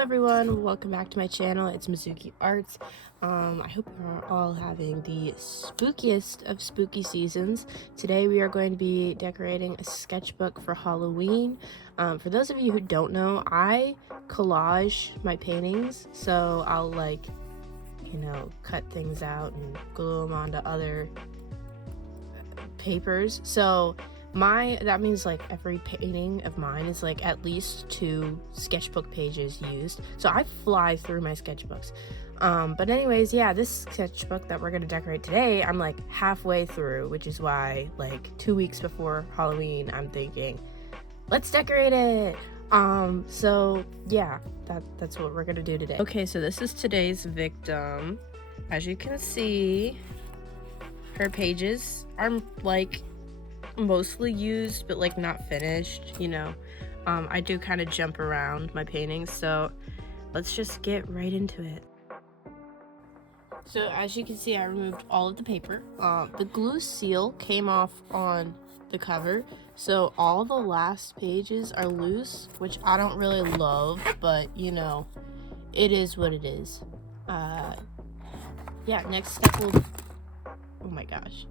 everyone, welcome back to my channel. It's MizukiArts. I hope you are all having the spookiest of spooky seasons. Today we are going to be decorating a sketchbook for Halloween. For those of you who don't know, I collage my paintings, so I'll cut things out and glue them onto other papers. So that means like every painting of mine is like at least 2 sketchbook pages used. So I fly through my sketchbooks. But anyways, yeah, this sketchbook that we're gonna decorate today, I'm like halfway through, which is why like 2 weeks before Halloween, I'm thinking, let's decorate it. So yeah, that's what we're gonna do today. Okay, so this is today's victim. As you can see, her pages are like mostly used but like not finished, you know. I do kind of jump around my paintings, so let's just get right into it. So as you can see, I removed all of the paper. The glue seal came off on the cover, so all the last pages are loose, which I don't really love, but you know, it is what it is. Yeah, next step will, oh my gosh.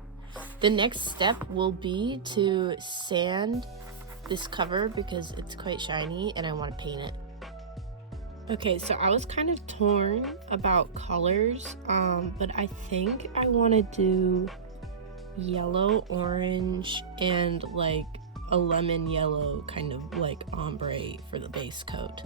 The next step will be to sand this cover because it's quite shiny and I want to paint it. Okay, so I was kind of torn about colors, but I think I want to do yellow, orange, and like a lemon yellow kind of like ombre for the base coat.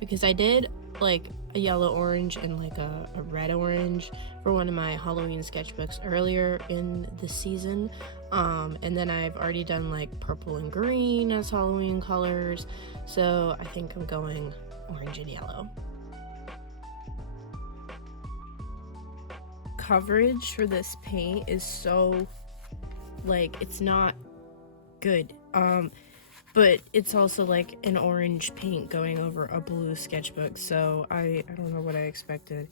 Because I did like a yellow orange and like a red orange for one of my Halloween sketchbooks earlier in the season, and then I've already done like purple and green as Halloween colors, so I think I'm going orange and yellow. Coverage for this paint is so like, it's not good, but it's also like an orange paint going over a blue sketchbook, so I don't know what I expected.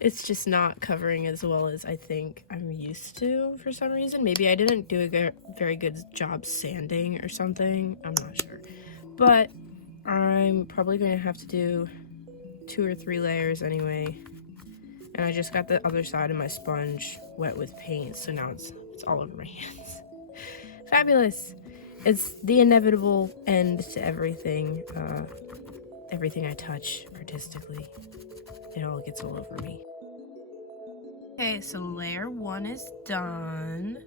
It's just not covering as well as I think I'm used to for some reason. Maybe I didn't do a very good job sanding or something, I'm not sure. But I'm probably going to have to do 2 or 3 layers anyway. And I just got the other side of my sponge wet with paint, so now it's all over my hands. Fabulous! It's the inevitable end to everything. Everything I touch artistically, it all gets all over me. Okay, so layer 1 is done.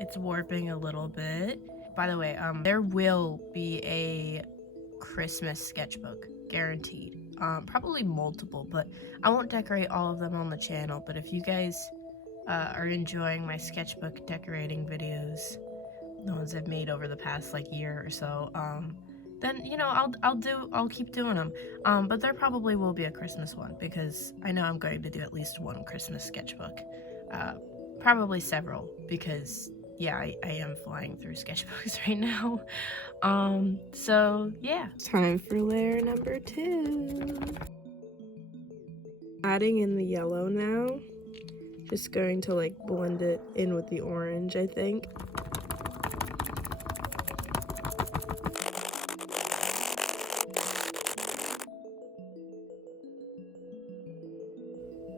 It's warping a little bit. By the way, there will be a Christmas sketchbook, guaranteed. Probably multiple, but I won't decorate all of them on the channel. But if you guys are enjoying my sketchbook decorating videos, the ones I've made over the past like year or so, then you know, I'll keep doing them. But there probably will be a Christmas one because I know I'm going to do at least one Christmas sketchbook, probably several, because yeah, I am flying through sketchbooks right now. So yeah, time for layer number 2. Adding in the yellow now, just going to like blend it in with the orange, I think.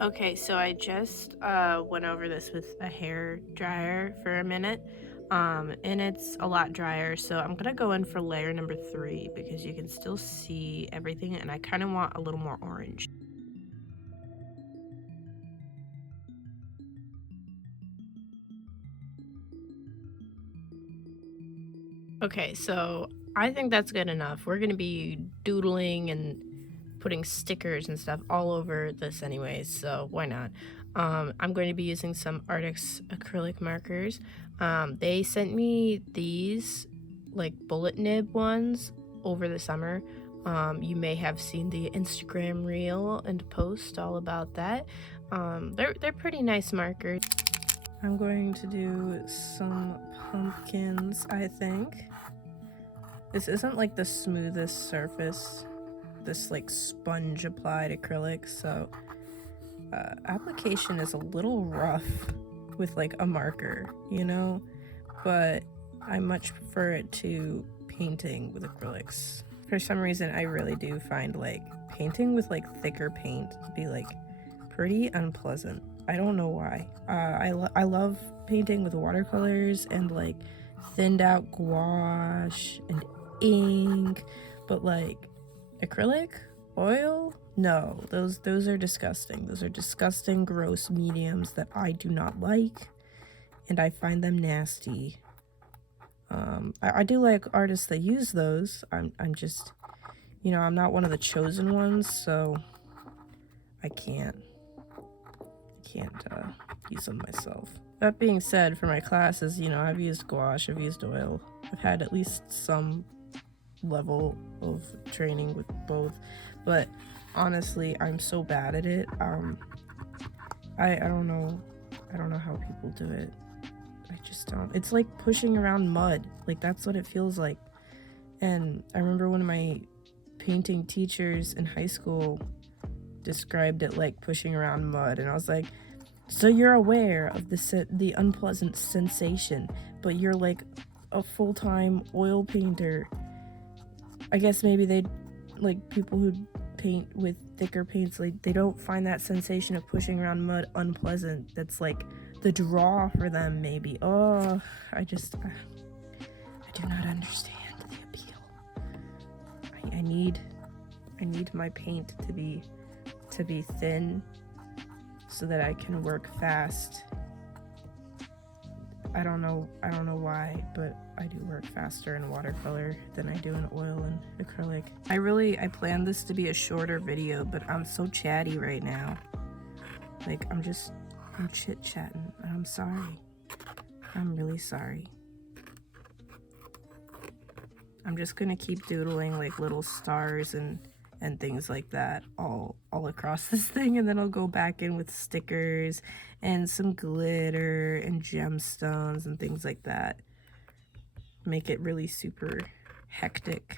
Okay, so I just went over this with a hair dryer for a minute, and it's a lot drier, so I'm gonna go in for layer number 3 because you can still see everything and I kind of want a little more orange. Okay, so I think that's good enough. We're gonna be doodling and putting stickers and stuff all over this anyways, so why not? I'm going to be using some Artix acrylic markers. They sent me these like bullet nib ones over the summer. You may have seen the Instagram reel and post all about that. They're pretty nice markers. I'm going to do some pumpkins, I think. This isn't like the smoothest surface, this like sponge applied acrylic, so application is a little rough with like a marker, you know, but I much prefer it to painting with acrylics. For some reason, I really do find like painting with like thicker paint to be like pretty unpleasant. I don't know why. I love painting with watercolors and like thinned out gouache and ink, but like acrylic, oil, no, those are disgusting. Those are disgusting, gross mediums that I do not like, and I find them nasty. I do like artists that use those. I'm just, you know, I'm not one of the chosen ones, so I can't use them myself. That being said, for my classes, you know, I've used gouache, I've used oil. I've had at least some level of training with both, but honestly, I'm so bad at it. I don't know how people do it. I just don't. It's like pushing around mud. Like, that's what it feels like. And I remember one of my painting teachers in high school described it like pushing around mud, and I was like, so you're aware of the unpleasant sensation, but you're like a full-time oil painter. I guess maybe they, like, people who paint with thicker paints, like, they don't find that sensation of pushing around mud unpleasant. That's like the draw for them, maybe. Oh, I do not understand the appeal. I need my paint to be thin so that I can work fast. I don't know why, but I do work faster in watercolor than I do in oil and acrylic. I planned this to be a shorter video, but I'm so chatty right now. Like, I'm chit-chatting. I'm sorry. I'm really sorry. I'm just gonna keep doodling like little stars and things like that all across this thing, and then I'll go back in with stickers and some glitter and gemstones and things like that. Make it really super hectic,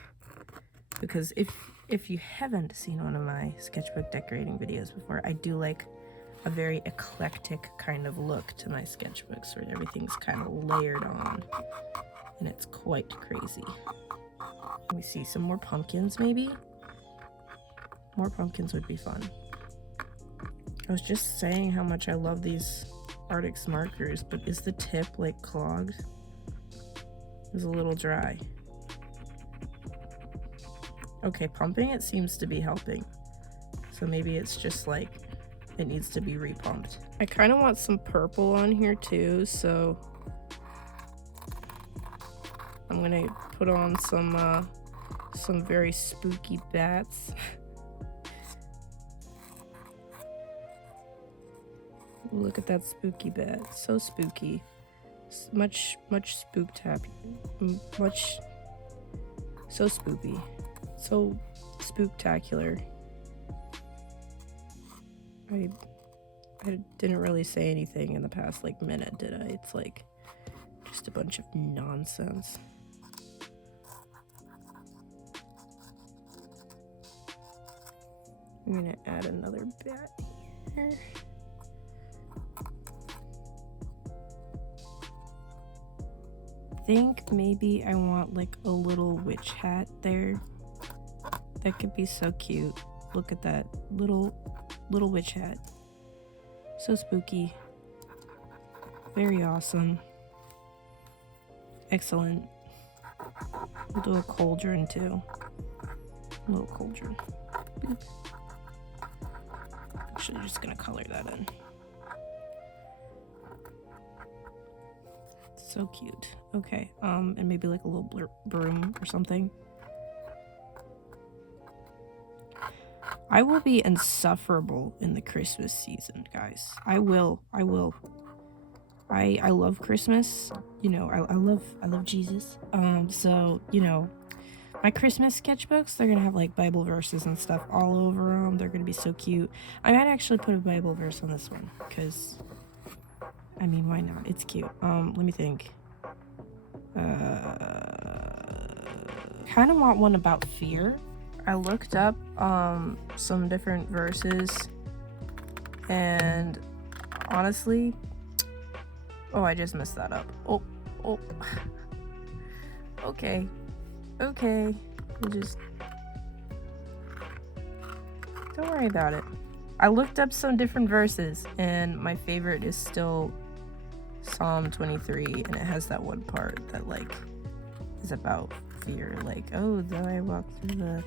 because if you haven't seen one of my sketchbook decorating videos before, I do like a very eclectic kind of look to my sketchbooks where everything's kind of layered on, and it's quite crazy. Let me see, some more pumpkins maybe? More pumpkins would be fun. I was just saying how much I love these Artix markers, but is the tip like clogged? It's a little dry. Okay, pumping it seems to be helping. So maybe it's just like it needs to be repumped. I kind of want some purple on here too, so I'm gonna put on some very spooky bats. Look at that spooky bat. So spooky. Much spooktacular. So spoopy. So spooktacular. I didn't really say anything in the past like minute, did I? It's like just a bunch of nonsense. I'm gonna add another bat here. I think maybe I want like a little witch hat there. That could be so cute. Look at that little witch hat. So spooky. Very awesome. Excellent. We'll do a cauldron too. A little cauldron. Boop. Actually, just gonna color that in. So cute. Okay, and maybe like a little broom or something. I will be insufferable in the Christmas season, guys. I will. I love Christmas. You know, I love Jesus. So, you know, my Christmas sketchbooks, they're gonna have like Bible verses and stuff all over them. They're gonna be so cute. I might actually put a Bible verse on this one, because I mean, why not? It's cute. Let me think. Kind of want one about fear. I looked up some different verses, and honestly, oh, I just messed that up. Oh, okay. okay. Just don't worry about it. I looked up some different verses, and my favorite is still Psalm 23, and it has that one part that like is about fear, like, oh, though I walk through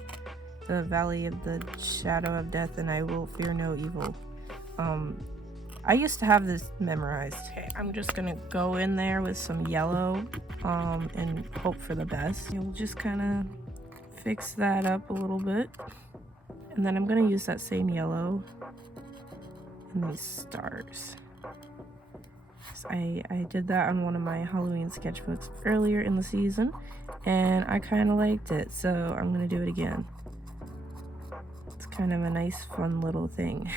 the valley of the shadow of death, and I will fear no evil. I used to have this memorized. Okay, I'm just gonna go in there with some yellow and hope for the best. You'll just kind of fix that up a little bit, and then I'm gonna use that same yellow and these stars. So I did that on one of my Halloween sketchbooks earlier in the season, and I kind of liked it, so I'm gonna do it again. It's kind of a nice fun little thing.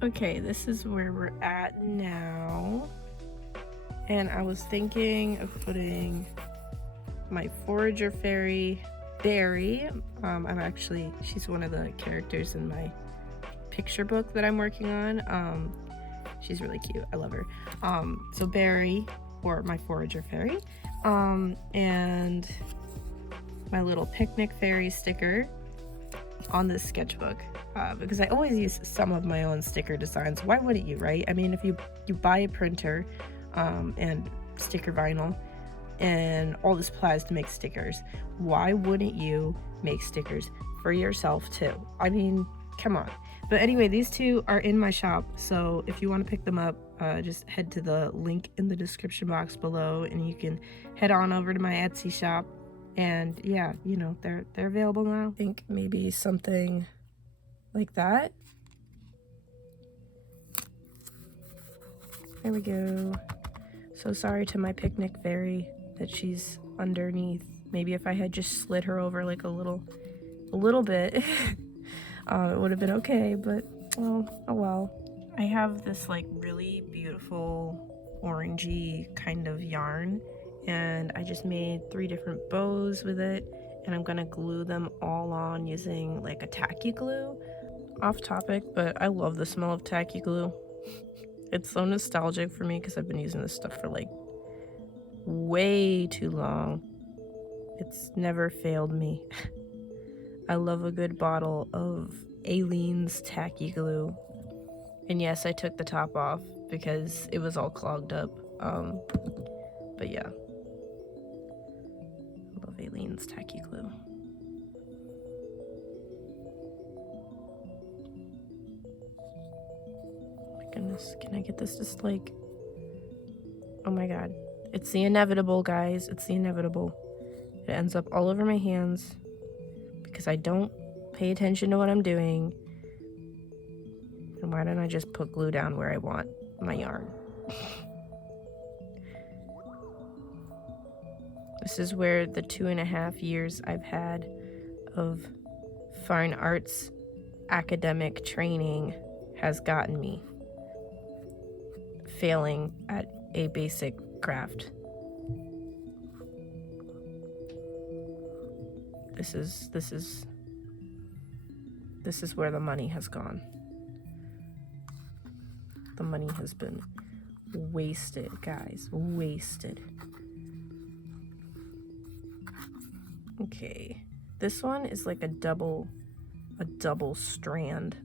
Okay, this is where we're at now, and I was thinking of putting my forager fairy, Berry. She's one of the characters in my picture book that I'm working on. She's really cute. I love her. So Berry, or my forager fairy, and my little picnic fairy sticker on this sketchbook, because I always use some of my own sticker designs. Why wouldn't you, right? I mean, if you buy a printer and sticker vinyl and all the supplies to make stickers, why wouldn't you make stickers for yourself too? I mean, come on. But anyway, these two are in my shop, so if you want to pick them up, just head to the link in the description box below, and you can head on over to my Etsy shop. And yeah, you know, they're available now. I think maybe something like that. There we go. So sorry to my picnic fairy that she's underneath. Maybe if I had just slid her over like a little bit, it would have been okay, but oh well. I have this like really beautiful orangey kind of yarn, and I just made 3 different bows with it, and I'm gonna glue them all on using like a tacky glue. Off topic, but I love the smell of tacky glue. It's so nostalgic for me because I've been using this stuff for like way too long. It's never failed me. I love a good bottle of Aleene's tacky glue. And yes, I took the top off because it was all clogged up. But yeah. I love Aleene's tacky glue. Oh my goodness, can I get this just like... Oh my god. It's the inevitable, guys. It's the inevitable. It ends up all over my hands because I don't pay attention to what I'm doing. And why don't I just put glue down where I want my yarn? This is where the 2.5 years I've had of fine arts academic training has gotten me. Failing at a basic craft. This is where the money has gone. The money has been wasted, guys. Wasted. Okay. This one is like a double strand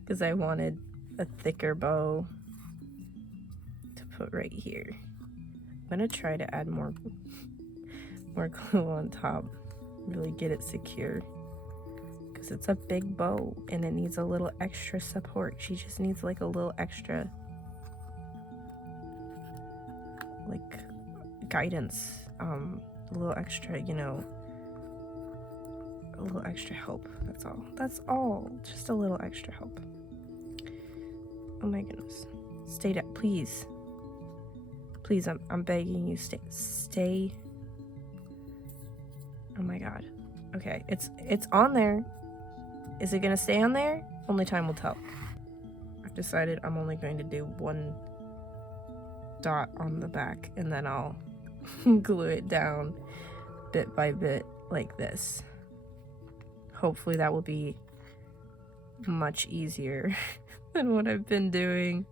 because I wanted a thicker bow to put right here. I'm gonna try to add more glue on top, really get it secure, because it's a big bow and it needs a little extra support. She just needs like a little extra like guidance, a little extra, you know, a little extra help. That's all, just a little extra help. Oh my goodness, stay down, please, I'm begging you, stay. Oh my god. Okay, it's on there. Is it gonna stay on there? Only time will tell. I've decided I'm only going to do 1 dot on the back, and then I'll glue it down bit by bit like this. Hopefully that will be much easier than what I've been doing.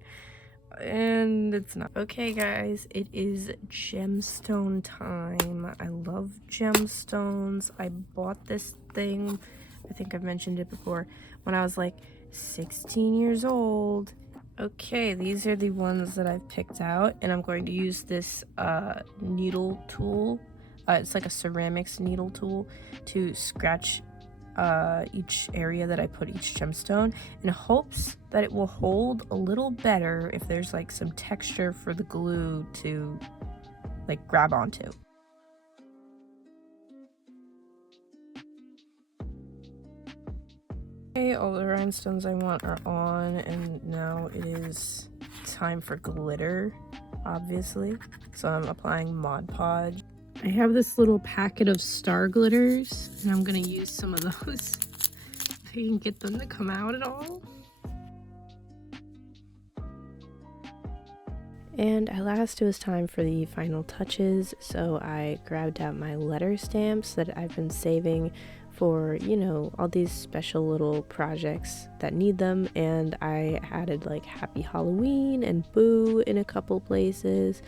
And it's not. Okay guys, it is gemstone time. I love gemstones. I bought this thing, I think I've mentioned it before, when I was like 16 years old. Okay, these are the ones that I've picked out, and I'm going to use this needle tool. It's like a ceramics needle tool to scratch each area that I put each gemstone, in hopes that it will hold a little better if there's like some texture for the glue to like grab onto. Okay, all the rhinestones I want are on, and now it is time for glitter, obviously. So I'm applying Mod Podge. I have this little packet of star glitters, and I'm gonna use some of those if I can get them to come out at all. And at last it was time for the final touches, so I grabbed out my letter stamps that I've been saving for, you know, all these special little projects that need them, and I added like Happy Halloween and Boo in a couple places,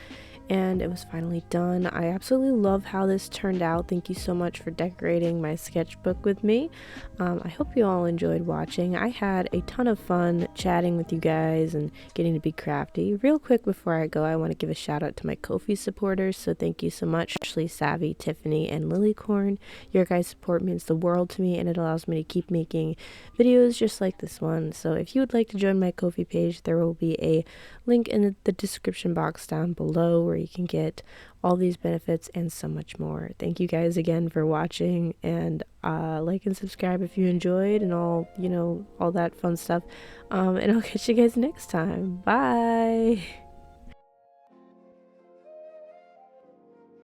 and it was finally done. I absolutely love how this turned out. Thank you so much for decorating my sketchbook with me. I hope you all enjoyed watching. I had a ton of fun chatting with you guys and getting to be crafty. Real quick before I go, I want to give a shout out to my Ko-fi supporters, so thank you so much, Ashley, Savvy, Tiffany, and Lilycorn. Your guys' support means the world to me, and it allows me to keep making videos just like this one. So if you would like to join my Ko-fi page, there will be a link in the description box down below where you can get all these benefits and so much more. Thank you guys again for watching, and like and subscribe if you enjoyed, and all, you know, all that fun stuff. And I'll catch you guys next time. Bye.